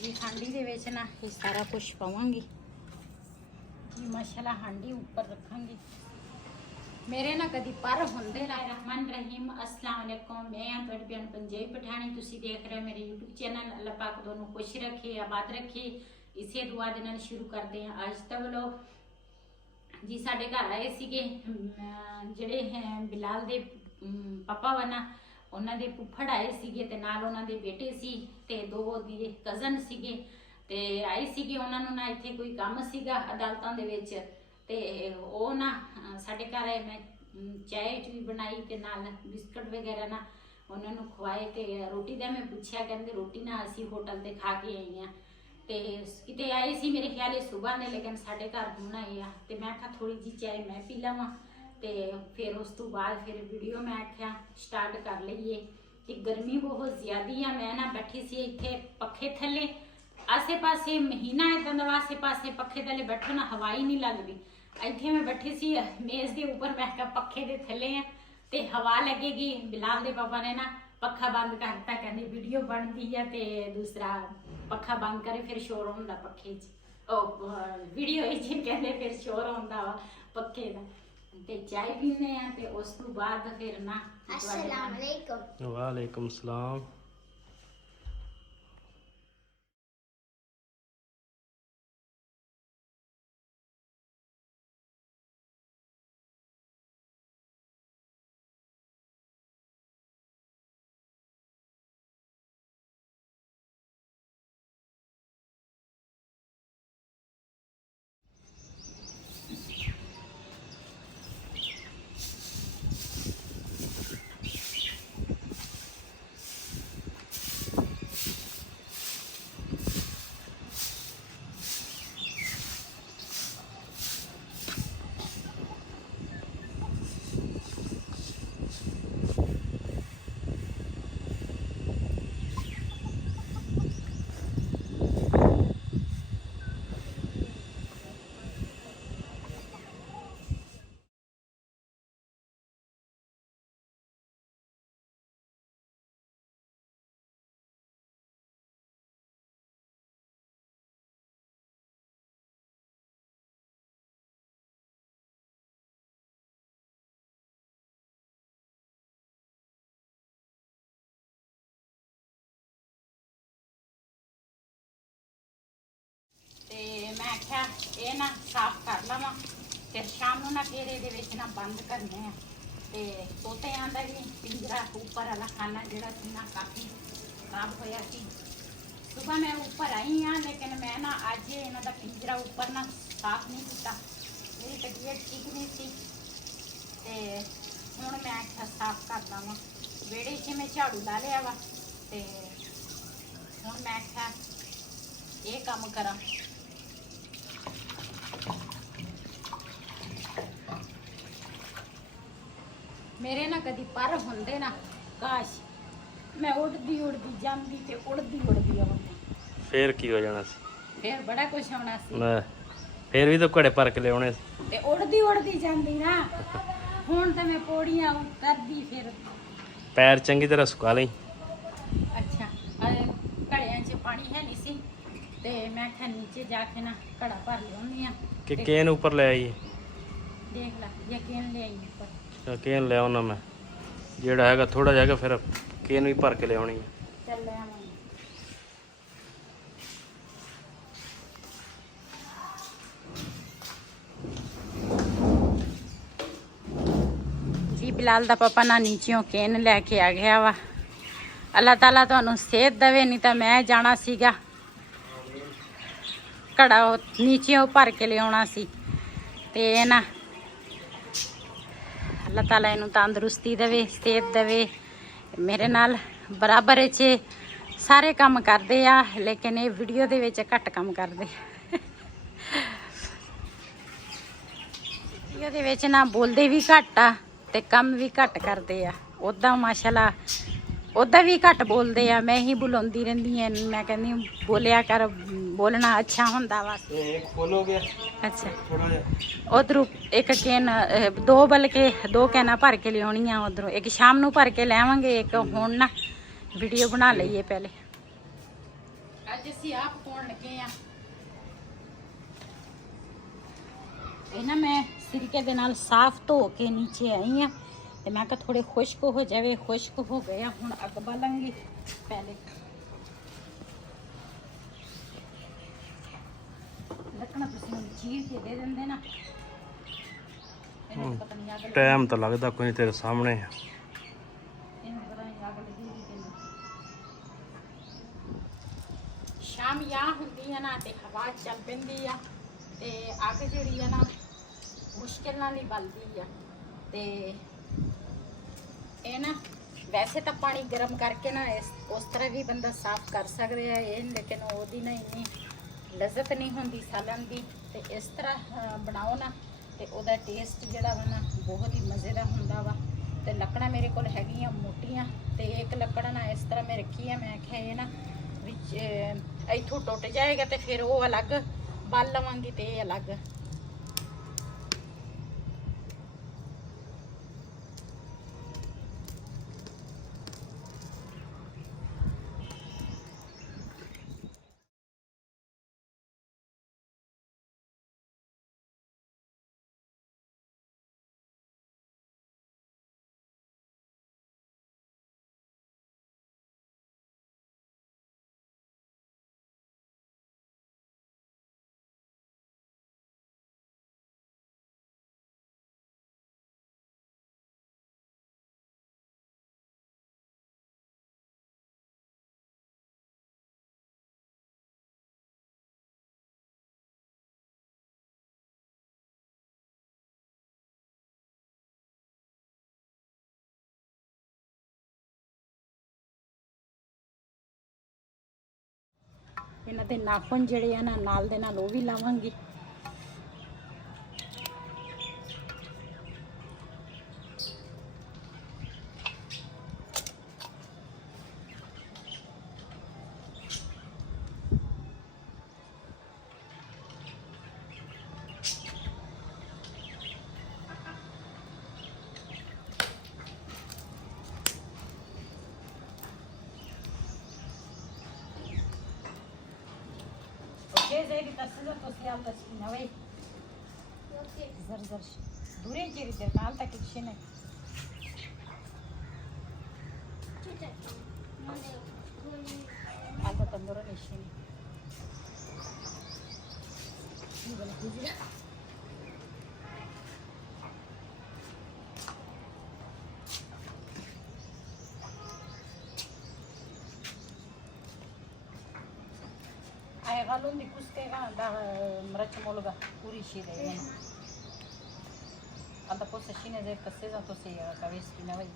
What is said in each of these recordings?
जी हांडी दे विच ना ये सारा कुछ पावांगी जी माशाल्लाह हांडी ऊपर रखांगी मेरे ना कदी पर होंदे ना। रहमान रहीम अस्सलाम वालेकुम मैं हां तुहाडी भैन पंजाबी पठानी तुसी देख रहे मेरे यूट्यूब चैनल अल्लाह पाक दोनों खुश रखे आबाद रखे इसे दुआ दे नाल शुरू करते हैं आज दा व्लॉग। जी साडे घर आए सीगे ਜਿਹੜੇ ਬਿਲਾਲ ਦੇ ਪਾਪਾ ਵਾ ਨਾ ਉਹਨਾਂ ਦੇ ਫੁੱਫੜ ਆਏ ਸੀਗੇ ਤੇ ਨਾਲ ਉਹਨਾਂ ਦੇ ਬੇਟੇ ਸੀ ਤੇ ਦੋ ਉਹਦੇ ਕਜ਼ਨ ਸੀਗੇ ਤੇ ਆਏ ਸੀਗੇ ਉਹਨਾਂ ਨੂੰ ਨਾ ਇੱਥੇ ਕੋਈ ਕੰਮ ਸੀਗਾ ਅਦਾਲਤਾਂ ਦੇ ਵਿੱਚ ਤੇ ਉਹ ਨਾ ਸਾਡੇ ਘਰ ਆਏ ਮੈਂ ਚਾਹ ਵੀ ਬਣਾਈ ਤੇ ਨਾਲ ਬਿਸਕਟ ਵਗੈਰਾ ਨਾ ਉਹਨਾਂ ਨੂੰ ਖਵਾਏ ਤੇ ਰੋਟੀ ਦਾ ਮੈਂ ਪੁੱਛਿਆ ਕਹਿੰਦੇ ਰੋਟੀ ਨਾ ਅਸੀਂ ਹੋਟਲ ਤੇ ਖਾ ਕੇ ਆਈ ਆ ਤੇ ਕਿਤੇ ਆਏ ਸੀ ਮੇਰੇ ਖਿਆਲ ਸੁਬਾਹ ਨੇ ਲੇਕਿਨ ਸਾਡੇ ਘਰ ਹੁਣ ਆਏ ਆ ਤੇ ਮੈਂ ਕਿਹਾ ਥੋੜੀ ਜੀ ਚਾਹ ਮੈਂ ਪੀ ਲਵਾਂ ਤੇ ਫਿਰ ਉਸ ਤੋਂ ਬਾਅਦ ਫਿਰ ਵੀਡੀਓ ਮੈਂ ਆਖਿਆ ਸਟਾਰਟ ਕਰ ਲਈਏ ਤੇ ਗਰਮੀ ਬਹੁਤ ਜ਼ਿਆਦੀ ਆ ਮੈਂ ਨਾ ਬੈਠੀ ਸੀ ਇੱਥੇ ਪੱਖੇ ਥੱਲੇ ਆਸੇ ਪਾਸੇ ਮਹੀਨਾ ਇਦਾਂ ਦਾ ਆਸੇ ਪਾਸੇ ਪੱਖੇ ਥੱਲੇ ਬੈਠੋ ਨਾ ਹਵਾ ਹੀ ਨਹੀਂ ਲੱਗਦੀ ਇੱਥੇ ਮੈਂ ਬੈਠੀ ਸੀ ਮੇਜ਼ ਦੇ ਉੱਪਰ ਮੈਂ ਕਿਹਾ ਪੱਖੇ ਦੇ ਥੱਲੇ ਆ ਤੇ ਹਵਾ ਲੱਗੇਗੀ। ਬਿਲਾਲ ਦੇ ਪਾਪਾ ਨੇ ਨਾ ਪੱਖਾ ਬੰਦ ਕਰਤਾ ਕਹਿੰਦੇ ਵੀਡੀਓ ਬਣਦੀ ਆ ਤੇ ਦੂਸਰਾ ਪੱਖਾ ਬੰਦ ਕਰੇ ਫਿਰ ਸ਼ੋਰ ਹੁੰਦਾ ਪੱਖੇ 'ਚ ਉਹ ਵੀਡੀਓ 'ਚ ਕਹਿੰਦੇ ਫਿਰ ਸ਼ੋਰ ਹੁੰਦਾ ਵਾ ਪੱਖੇ ਦਾ ਤੇ ਚਾय ਪੀਨੇ ਆ ਤੇ ਉਸ ਤੋਂ ਬਾਅਦ ਫਿਰ ਨਾ अस्सलाम वालेकुम वालेकुम सलाम। ਤੇ ਮੈਂ ਆਖਿਆ ਇਹ ਨਾ ਸਾਫ਼ ਕਰ ਲਵਾਂ ਤੇ ਸ਼ਾਮ ਨੂੰ ਨਾ ਫਿਰ ਇਹਦੇ ਵਿੱਚ ਨਾ ਬੰਦ ਕਰਨੇ ਆ ਤੇ ਤੋਤਿਆਂ ਦਾ ਵੀ ਪਿੰਜਰਾ ਉੱਪਰ ਵਾਲਾ ਖਾਨਾ ਜਿਹੜਾ ਸੀ ਨਾ ਕਾਫੀ ਖਰਾਬ ਹੋਇਆ ਸੀ। ਸੁਬਹ ਮੈਂ ਉੱਪਰ ਆਈ ਆ ਲੇਕਿਨ ਮੈਂ ਨਾ ਅੱਜ ਇਹਨਾਂ ਦਾ ਪਿੰਜਰਾ ਉੱਪਰ ਨਾ ਸਾਫ਼ ਨਹੀਂ ਕੀਤਾ ਮੇਰੀ ਤਬੀਅਤ ਠੀਕ ਨਹੀਂ ਸੀ ਤੇ ਹੁਣ ਮੈਂ ਆਖਿਆ ਸਾਫ਼ ਕਰ ਲਵਾਂ। ਵਿਹੜੇ 'ਚ ਮੈਂ ਝਾੜੂ ਲਾ ਲਿਆ ਵਾ ਤੇ ਹੁਣ ਮੈਂ ਆਖਿਆ ਇਹ ਕੰਮ ਕਰਾਂ। ਮੇਰੇ ਨਾ ਕਦੀ ਪਰ ਹੁੰਦੇ ਨਾ ਕਾਸ਼ ਮੈਂ ਉੜਦੀ ਜਾਂਦੀ ਤੇ ਉੜਦੀ ਆਉਂਦੀ ਫੇਰ ਕੀ ਹੋ ਜਾਣਾ ਸੀ ਫੇਰ ਬੜਾ ਕੁਝ ਹੋਣਾ ਸੀ ਮੈਂ ਫੇਰ ਵੀ ਤਾਂ ਘੜੇ ਭਰ ਕੇ ਲਿਆਉਣੇ ਸੀ ਤੇ ਉੜਦੀ ਜਾਂਦੀ ਨਾ ਹੁਣ ਤਾਂ ਮੈਂ ਪੌੜੀਆਂ ਕਰਦੀ ਫਿਰ ਪੈਰ ਚੰਗੀ ਤਰ੍ਹਾਂ ਸੁਕਾ ਲਈ। ਅੱਛਾ ਘੜਿਆਂ 'ਚ ਪਾਣੀ ਹੈ ਨਹੀਂ ਸੀ ਤੇ ਮੈਂ ਕਿਹਾ ਨੀਚੇ ਜਾ ਕੇ ਨਾ ਘੜਾ ਭਰ ਲਿਆਉਂਦੀ ਆ ਕਿ ਕੇਨ ਉੱਪਰ ਲੈ ਆਈਏ ਦੇਖ ਲੈ ਯਕੀਨ ਲੈ ਆਈ ਉੱਪਰ ਕੇਨ ਲੈ ਆਉਣਾ ਮੈਂ ਜਿਹੜਾ ਹੈਗਾ ਥੋੜਾ ਜਿਹਾ ਫਿਰ ਕੇਨ ਵੀ ਭਰ ਕੇ ਲਿਆਉਣੀ ਹੈ। ਚੱਲ ਲੈ ਆਵਾਂਗੇ ਜੀ। ਬਿਲਾਲ ਦਾ ਪਾਪਾ ਨਾ ਨੀਚਿਓਂ ਕੇਨ ਲੈ ਕੇ ਆ ਗਿਆ ਵਾ। ਅੱਲਾਹ ਤਾਲਾ ਤੁਹਾਨੂੰ ਸਿਹਤ ਦੇਵੇ ਨਹੀਂ ਤਾਂ ਮੈਂ ਜਾਣਾ ਸੀਗਾ ਘੜਾ ਨੀਚਿਓਂ ਭਰ ਕੇ ਲਿਆਉਣਾ ਸੀ ਤੇ ਇਹ ਨਾ ਅੱਲਾਹ ਤਾਲਾ ਇਹਨੂੰ ਤੰਦਰੁਸਤੀ ਦੇਵੇ ਸਿਹਤ ਦੇਵੇ। ਮੇਰੇ ਨਾਲ ਬਰਾਬਰ 'ਚ ਸਾਰੇ ਕੰਮ ਕਰਦੇ ਆ ਲੇਕਿਨ ਇਹ ਵੀਡੀਓ ਦੇ ਵਿੱਚ ਘੱਟ ਕੰਮ ਕਰਦੇ ਵੀਡੀਓ ਦੇ ਵਿੱਚ ਨਾ ਬੋਲਦੇ ਵੀ ਘੱਟ ਆ ਤੇ ਕੰਮ ਵੀ ਘੱਟ ਕਰਦੇ ਆ। ਉੱਦਾਂ ਮਾਸ਼ਾਅੱਲਾ ਉੱਦਾਂ ਵੀ ਘੱਟ ਬੋਲਦੇ ਆ ਮੈਂ ਹੀ ਬੁਲਾਉਂਦੀ ਰਹਿੰਦੀ ਆ ਮੈਂ ਕਹਿੰਦੀ ਬੋਲਿਆ ਕਰ ਬੋਲਣਾ ਅੱਛਾ ਹੁੰਦਾ ਵਾ। ਅੱਛਾ ਉਧਰੋਂ ਇੱਕ ਕੇਨ ਦੋ ਬਲਕਿ ਦੋ ਕੈਨਾਂ ਭਰ ਕੇ ਲਿਆਉਣੀਆਂ ਉਧਰੋਂ ਇੱਕ ਸ਼ਾਮ ਨੂੰ ਭਰ ਕੇ ਲੈਵਾਂਗੇ ਇੱਕ ਹੁਣ ਨਾ ਵੀਡੀਓ ਬਣਾ ਲਈਏ ਪਹਿਲੇ। ਅੱਜ ਅਸੀਂ ਆਪ ਪਕਾਉਣ ਲੱਗੇ ਆ। ਇਹ ਨਾ ਮੈਂ ਸਿਰਕੇ ਦੇ ਨਾਲ ਸਾਫ਼ ਧੋ ਕੇ ਨੀਚੇ ਆਈ ਆ ਤੇ ਮੈਂ ਕਿਹਾ ਥੋੜੇ ਖੁਸ਼ਕ ਹੋ ਜਾਵੇ। ਖੁਸ਼ਕ ਹੋ ਗਿਆ, ਹੁਣ ਅੱਗ ਬਾਲਾਂਗੀ। ਪਹਿਲੇ ਲੱਕਣਾ ਤੁਸੀਂ ਮੈਨੂੰ ਚੀਰ ਕੇ ਦੇ ਦਿੰਦੇ ਨਾ, ਇਹਨੂੰ ਪਤਾ ਨਹੀਂ ਅੱਗ ਲੱਗੀ। ਟਾਈਮ ਤਾਂ ਲੱਗਦਾ ਕੋਈ ਨਹੀਂ, ਤੇਰੇ ਸਾਹਮਣੇ ਆ। ਇਹਨੂੰ ਪਤਾ ਨਹੀਂ ਅੱਗ ਲੱਗੀ ਕਿ ਨਹੀਂ। ਸ਼ਾਮ ਯਾ ਹੁੰਦੀ ਆ ਨਾ ਤੇ ਹਵਾ ਚੱਲ ਪੈਂਦੀ ਆ ਤੇ ਅੱਗ ਜਿਹੜੀ ਆ ਨਾ ਮੁਸ਼ਕਿਲ ਨਾਲ ਹੀ ਬਲਦੀ ਆ। ਤੇ ਇਹ ਨਾ ਵੈਸੇ ਤਾਂ ਪਾਣੀ ਗਰਮ ਕਰਕੇ ਨਾ ਉਸ ਤਰ੍ਹਾਂ ਵੀ ਬੰਦਾ ਸਾਫ਼ ਕਰ ਸਕਦੇ ਆ ਇਹ, ਲੇਕਿਨ ਉਹਦੀ ਨਾ ਇੰਨੀ ਲਜ਼ਤ ਨਹੀਂ ਹੁੰਦੀ ਸਾਲਨ ਦੀ। ਤੇ ਇਸ ਤਰ੍ਹਾਂ ਬਣਾਓ ਨਾ ਤੇ ਉਹਦਾ ਟੇਸਟ ਜਿਹੜਾ ਵਾ ਨਾ ਬਹੁਤ ਹੀ ਮਜ਼ੇ ਦਾ ਹੁੰਦਾ ਵਾ। ਤੇ ਲੱਕੜਾਂ ਮੇਰੇ ਕੋਲ ਹੈਗੀਆਂ ਮੋਟੀਆਂ ਤੇ ਇੱਕ ਲੱਕੜ ਨਾ ਇਸ ਤਰ੍ਹਾਂ ਮੈਂ ਰੱਖੀ ਆ। ਮੈਂ ਆਖਿਆ ਇਹ ਨਾ ਵਿੱਚ ਇੱਥੋਂ ਟੁੱਟ ਜਾਏਗਾ ਤੇ ਫਿਰ ਉਹ ਅਲੱਗ ਬਾਲ ਲਵਾਂਗੀ ਤੇ ਇਹ ਅਲੱਗ। ਇਹਨਾਂ ਦੇ ਨਾਖੂਨ ਜਿਹੜੇ ਆ ਨਾ ਨਾਲ ਦੇ ਨਾਲ ਉਹ ਵੀ ਲਾਵਾਂਗੀ। زي بتصل تصلي على النواي زرزر دوري جري در مالتك الشنك على تندور الشنك غالون دي كوستيغا دا مرچمولغا puri shide yani anda posa shine zai paseza to se kaveski na vai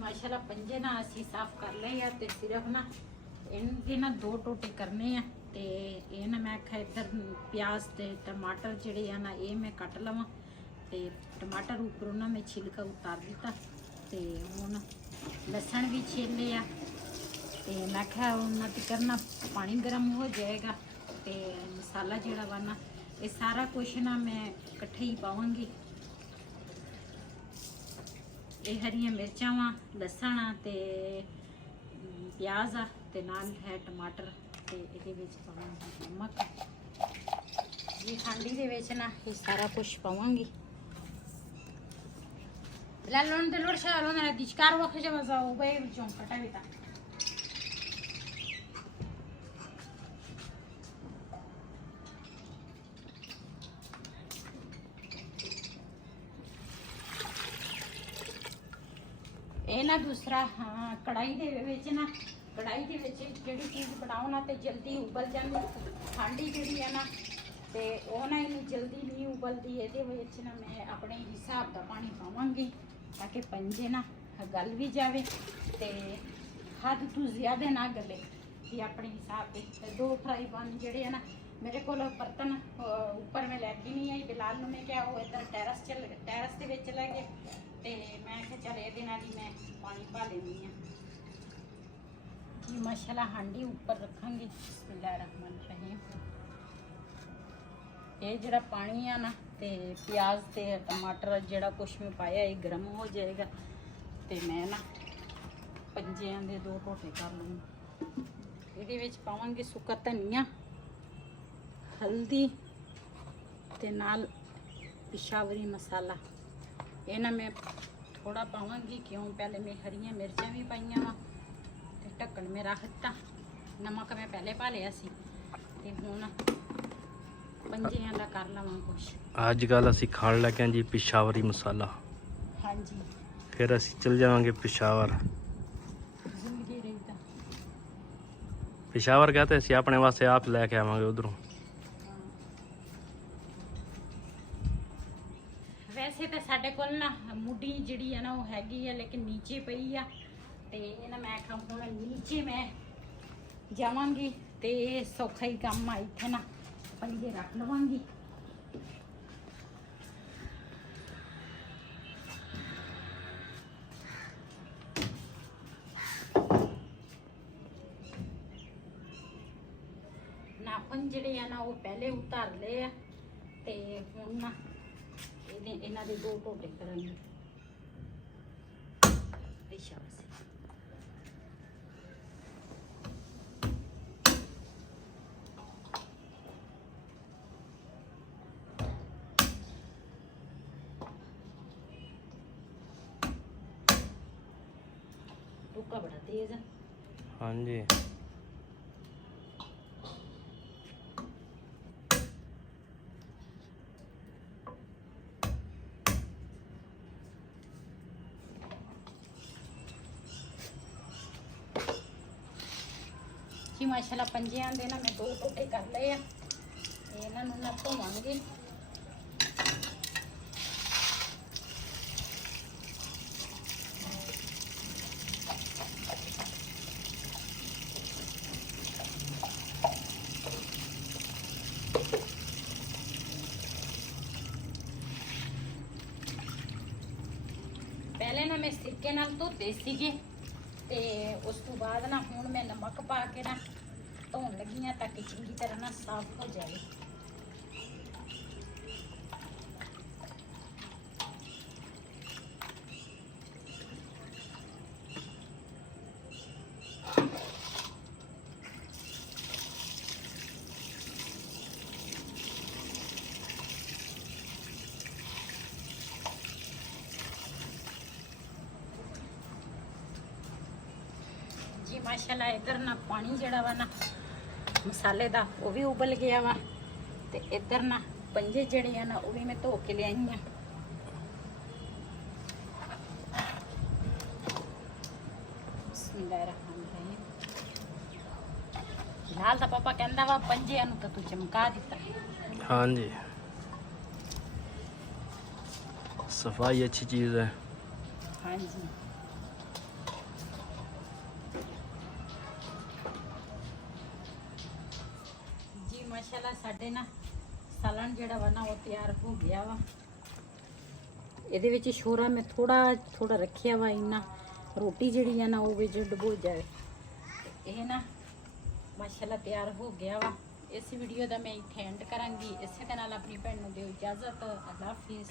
माशाल्लाह पंजे ना असी साफ कर ले या ते सिर्फ ना इनके ना दो टोटे करने हैं ते ये ना मैं आखा इधर प्याज ते टमाटर जड़े हैं ना ये मैं कट लवां ते टमाटर ऊपर ना मैं छिलका उतार दिता ते हुण लसन भी छील लिया ते मैं आखा उन्ना तिकर ना पानी गर्म हो जाएगा ते मसाला जड़ा वा ना ये सारा कुछ ना मैं इकट्ठे ही पावांगी। ये हरिया मिर्चा वा लसन आ ते प्याज आ ते नाल है टमाटर ते इहदे विच पावांगी नमक जी हांडी दे विच ना ये सारा कुछ पावांगी लालोन दे लोड शा लोन दिचकार वख जे मजा उबे विचों कटा बिता ਇਹ ਨਾ ਦੂਸਰਾ ਕੜਾਈ ਦੇ ਵਿੱਚ ਨਾ ਕੜਾਈ ਦੇ ਵਿੱਚ ਜਿਹੜੀ ਚੀਜ਼ ਬਣਾਓ ਨਾ ਤੇ ਜਲਦੀ ਉਬਲ ਜਾਂਦੀ ਹਾਂਡੀ ਜਿਹੜੀ ਹੈ ਨਾ ਤੇ ਉਹ ਨਾ ਇਹਨੂੰ ਜਲਦੀ ਨਹੀਂ ਉਬਲਦੀ। ਇਹਦੇ ਵਿੱਚ ਨਾ ਮੈਂ ਆਪਣੇ ਹਿਸਾਬ ਦਾ ਪਾਣੀ ਪਾਵਾਂਗੀ ਤਾਂ ਕਿ ਪੰਜੇ ਨਾ ਗਲ ਵੀ ਜਾਵੇ ਤੇ ਹੱਦ ਤੋਂ ਜ਼ਿਆਦਾ ਨਾ ਗਲੇ ਕਿ ਆਪਣੇ ਹਿਸਾਬ ਦੇ। ਦੋ ਫਰਾਈ ਪੈਨ ਜਿਹੜੇ ਆ ਨਾ ਮੇਰੇ ਕੋਲ ਬਰਤਨ ਉੱਪਰ ਮੈਂ ਲੈ ਕੇ ਨਹੀਂ ਆਈ। ਬਿਲਾਲ ਨੂੰ ਮੈਂ ਕਿਹਾ ਉਹ ਇੱਧਰ ਟੈਰਸ ਦੇ ਵਿੱਚ ਲੈ ਗਏ ਤੇ ਮੈਂ ਚਲ ਇਹਦੇ ਨਾਲ ਹੀ ਮੈਂ ਪਾਣੀ ਪਾ ਲੈਂਦੀ ਹਾਂ ਜੀ। ਮਸਾਲਾ ਹਾਂਡੀ ਉੱਪਰ ਰੱਖਾਂਗੀ। ਬਿਸਮਿਲ੍ਲਾਹਿਰਰਹਿਮਾਨਿਰਰਹੀਮ। ਇਹ ਜਿਹੜਾ ਪਾਣੀ ਆ ਨਾ ਤੇ ਪਿਆਜ਼ ਤੇ ਟਮਾਟਰ ਜਿਹੜਾ ਕੁਛ ਮੈਂ ਪਾਇਆ ਇਹ ਗਰਮ ਹੋ ਜਾਏਗਾ ਤੇ ਮੈਂ ਨਾ ਪੰਜਿਆਂ ਦੇ 2 ਟੋਟੇ ਕਰ ਲੂੰਗੀ। ਇਹਦੇ ਵਿੱਚ ਪਾਵਾਂਗੇ ਸੁੱਕਾ ਧਨੀਆ, ਹਲਦੀ ਤੇ ਨਾਲ ਪਿਸ਼ਾਵਰੀ ਮਸਾਲਾ। ਇਹ ਨਾ ਮੈਂ ਥੋੜਾ ਪਾਵਾਂਗੀ ਕਿਉਂ ਪਹਿਲੇ ਮੈਂ ਹਰੀਆਂ ਮਿਰਚਾਂ ਵੀ ਪਾਈਆਂ ਵਾ ਤੇ ਢੱਕਣ ਮੈਂ ਰੱਖ ਦਿੱਤਾ। ਨਮਕ ਮੈਂ ਪਹਿਲੇ ਪਾ ਲਿਆ ਸੀ ਤੇ ਹੁਣ ਪੰਜਿਆਂ ਦਾ ਕਰ ਲਵਾਂ ਕੁਛ। ਅੱਜ ਕੱਲ ਅਸੀਂ ਖਾਣ ਲੱਗੇ ਹਾਂ ਜੀ ਪਿਸ਼ਾਵਰੀ ਮਸਾਲਾ। ਹਾਂਜੀ, ਫਿਰ ਅਸੀਂ ਚਲ ਜਾਵਾਂਗੇ ਪਿਸ਼ਾਵਰ। ਜ਼ਿੰਦਗੀ ਰਹੀ ਤਾਂ ਪਿਸ਼ਾਵਰ ਗਿਆ ਤੇ ਅਸੀਂ ਆਪਣੇ ਵਾਸਤੇ ਆਪ ਲੈ ਕੇ ਆਵਾਂਗੇ ਉਧਰੋਂ। ਵੈਸੇ ਤਾਂ ਸਾਡੇ ਕੋਲ ਨਾ ਮੁੱਢੀ ਜਿਹੜੀ ਆ ਨਾ ਉਹ ਹੈਗੀ ਆ ਲੇਕਿਨ ਨੀਚੇ ਪਈ ਆ ਤੇ ਇਹ ਨਾ ਮੈਂ ਆਖਾਂ ਹੁਣ ਨੀਚੇ ਮੈਂ ਜਾਵਾਂਗੀ ਤੇ ਸੌਖਾ ਹੀ ਕੰਮ ਆ। ਇੱਥੇ ਨਾ ਪੰਜੇ ਰੱਖ ਲਵਾਂਗੀ। ਨਾਖੂਨ ਜਿਹੜੇ ਆ ਨਾ ਉਹ ਪਹਿਲੇ ਉਤਾਰ ਲਏ ਆ ਤੇ ਹੁਣ ਨਾ ਇਹਨਾਂ ਦੇ 2 ਟੋਟੇ ਕਰਾਂਗੇ। ਸ਼ਾਬਾਸ਼। ਟੁੱਕਾ ਬੜਾ ਤੇਜ਼ ਹੈ। ਹਾਂਜੀ, ਜੀ ਮਾਸ਼ਾਅੱਲਾ ਪੰਜਿਆਂ ਦੇ ਨਾ ਮੈਂ 2 ਟੋਟੇ ਕਰ ਲਏ ਆ। ਇਹਨਾਂ ਨੂੰ ਨਾ ਧੋਵਾਂਗੇ। ਪਹਿਲੇ ਨਾ ਮੈਂ ਸਿਰਕੇ ਨਾਲ ਧੋਤੇ ਸੀਗੇ ਤੇ ਉਸ ਤੋਂ ਬਾਅਦ ਨਾ ਹੁਣ ਮੈਂ ਨਮਕ ਪਾ ਕੇ ਨਾ ਧੋਣ ਲੱਗੀ ਹਾਂ ਤਾਂ ਕਿ ਚੰਗੀ ਤਰ੍ਹਾਂ ਨਾ ਸਾਫ਼ ਹੋ ਜਾਵੇ। ਜੀ ਮਾਸ਼ਾਅੱਲਾ ਇੱਧਰ ਨਾ ਪਾਣੀ ਜਿਹੜਾ ਵਾ ਨਾ ਮਸਾਲੇ ਦਾ ਉਹ ਵੀ ਉਬਲ ਗਿਆ ਵਾ ਤੇ ਇੱਧਰ ਨਾ ਪੰਜੇ ਜਿਹੜੇ ਆ ਨਾ ਉਹ ਵੀ ਮੈਂ ਧੋ ਕੇ ਲਿਆਈ ਆ। ਬਿਸਮਿਲ੍ਲਾਹਿਰਰਹਿਮਾਨਿਰਰਹੀਮ। ਫਿਲਹਾਲ ਤਾਂ ਪਾਪਾ ਕਹਿੰਦਾ ਵਾ ਪੰਜਿਆਂ ਨੂੰ ਤਾਂ ਤੂੰ ਚਮਕਾ ਦਿੱਤਾ। ਹਾਂਜੀ, ਸਫਾਈ ਅੱਛੀ ਚੀਜ਼ ਹੈ। ਹਾਂਜੀ, ਜੀ ਮਾਸ਼ਾਅੱਲਾ ਸਾਡੇ ਨਾ ਸਾਲਨ ਜਿਹੜਾ ਵਾ ਨਾ ਉਹ ਤਿਆਰ ਹੋ ਗਿਆ ਵਾ। ਇਹਦੇ ਵਿੱਚ ਸ਼ੋਰਾ ਮੈਂ ਥੋੜਾ ਰੱਖਿਆ ਵਾ ਇੰਨਾ ਰੋਟੀ ਜਿਹੜੀ ਆ ਨਾ ਉਹ ਵਿੱਚ ਡੁਬੋ ਜਾਏ। ਇਹ ਨਾ ਮਾਸ਼ਾਅੱਲਾ ਤਿਆਰ ਹੋ ਗਿਆ ਵਾ। ਇਸ ਵੀਡੀਓ ਦਾ ਮੈਂ ਇੱਥੇ ਐਂਡ ਕਰਾਂਗੀ। ਇਸੇ ਦੇ ਨਾਲ ਆਪਣੀ ਭੈਣ ਨੂੰ ਦਿਓ ਇਜਾਜ਼ਤ। ਅੱਲਾ ਹਾਫਿਜ਼।